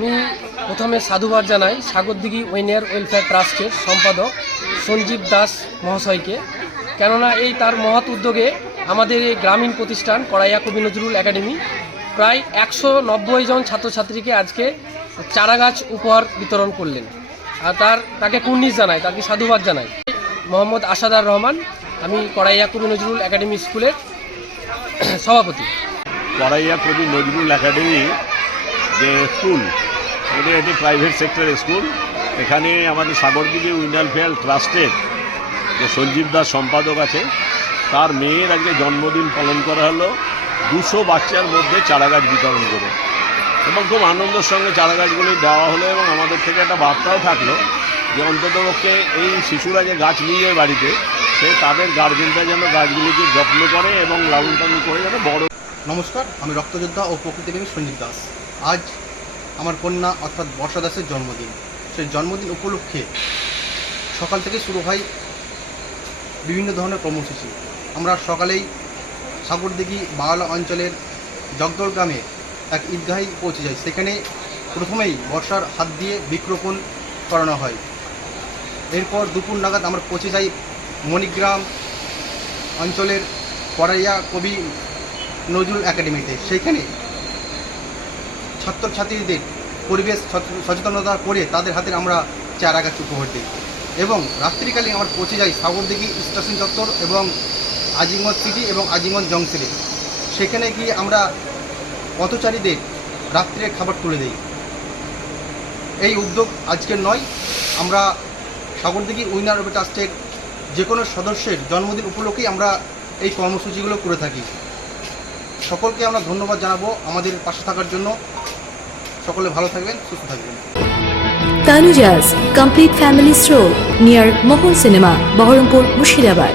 আমি প্রথমে সাধুবাদ জানাই সাগরদিঘি ওয়েনিয়ার ওয়েলফেয়ার ট্রাস্টের সম্পাদক সঞ্জীব দাস মহাশয়কে। কেননা এই তার মহৎ উদ্যোগে আমাদের এই গ্রামীণ প্রতিষ্ঠান কড়াইয়া কবি নজরুল একাডেমি প্রায় একশো নব্বই জন ছাত্রছাত্রীকে আজকে চারাগাছ উপহার বিতরণ করলেন। আর তার, তাকে কুর্নিশ জানাই, তাকে সাধুবাদ জানাই। মোহাম্মদ আসাদার রহমান, আমি কড়াইয়া কবি নজরুল একাডেমি স্কুলের সভাপতি। কড়াইয়া কবি নজরুল একাডেমি যে স্কুল এটা একটি প্রাইভেট সেক্টরের স্কুল এখানে আমাদের সাগরদিঘি উইনালফেয়ার ট্রাস্টের যে সঞ্জীব দাস সম্পাদক আছে, তার মেয়ের আজকে জন্মদিন পালন করা হলো। দুশো বাচ্চার মধ্যে চারাগাছ বিতরণ করে। এবং খুব আনন্দের সঙ্গে চারাগাছগুলি দেওয়া হলো এবং আমাদের থেকে একটা বার্তাও থাকল যে অন্ততপক্ষে এই শিশুরা যে গাছ নিয়ে যায় বাড়িতে, সে তাদের গার্জেনরা যেন গাছগুলিকে যত্ন করে এবং লালন পালন করে যেন বড় নমস্কার, আমি রক্তযোদ্ধা ও প্রকৃতিপ্রেমী সঞ্জীব দাস। আজ আমার কন্যা অর্থাৎ বর্ষা দাসের জন্মদিন। সেই জন্মদিন উপলক্ষে সকাল থেকে শুরু হয় বিভিন্ন ধরনের কর্মসূচি। আমরা সকালেই সাগরদিঘি বাংলা অঞ্চলের জগদল গ্রামে এক ঈদগাহে পৌঁছে যাই। সেখানে প্রথমেই বর্ষার হাত দিয়ে বৃক্ষরোপণ করানো হয়। এরপর দুপুর নাগাদ আমরা পৌঁছে যাই মণিগ্রাম অঞ্চলের পড়াইয়া কবি নজরুল একাডেমিতে। সেইখানে ছাত্রছাত্রীদের পরিবেশ সচ- সচেতনতা করে তাদের হাতে আমরা চারা গাছ উপহার দিই। এবং রাত্রিকালীন আমরা পৌঁছে যাই সাগরদিঘি স্টেশন চত্বর এবং আজিমগঞ্জ সিটি এবং আজিমগঞ্জ জংশনে সেখানে গিয়ে আমরা পথচারীদের রাত্রে খাবার তুলে দিই। এই উদ্যোগ আজকের নয়, আমরা সাগরদিঘি উইনার ট্রাস্টের যে কোনো সদস্যের জন্মদিন উপলক্ষেই আমরা এই কর্মসূচিগুলো করে থাকি। সকলকে আমরা ধন্যবাদ জানাব আমাদের পাশে থাকার জন্য। সকলে ভালো থাকবেন সুস্থ থাকবেন। Tanuja's complete family store near Mahal cinema Baharampur Murshidabad.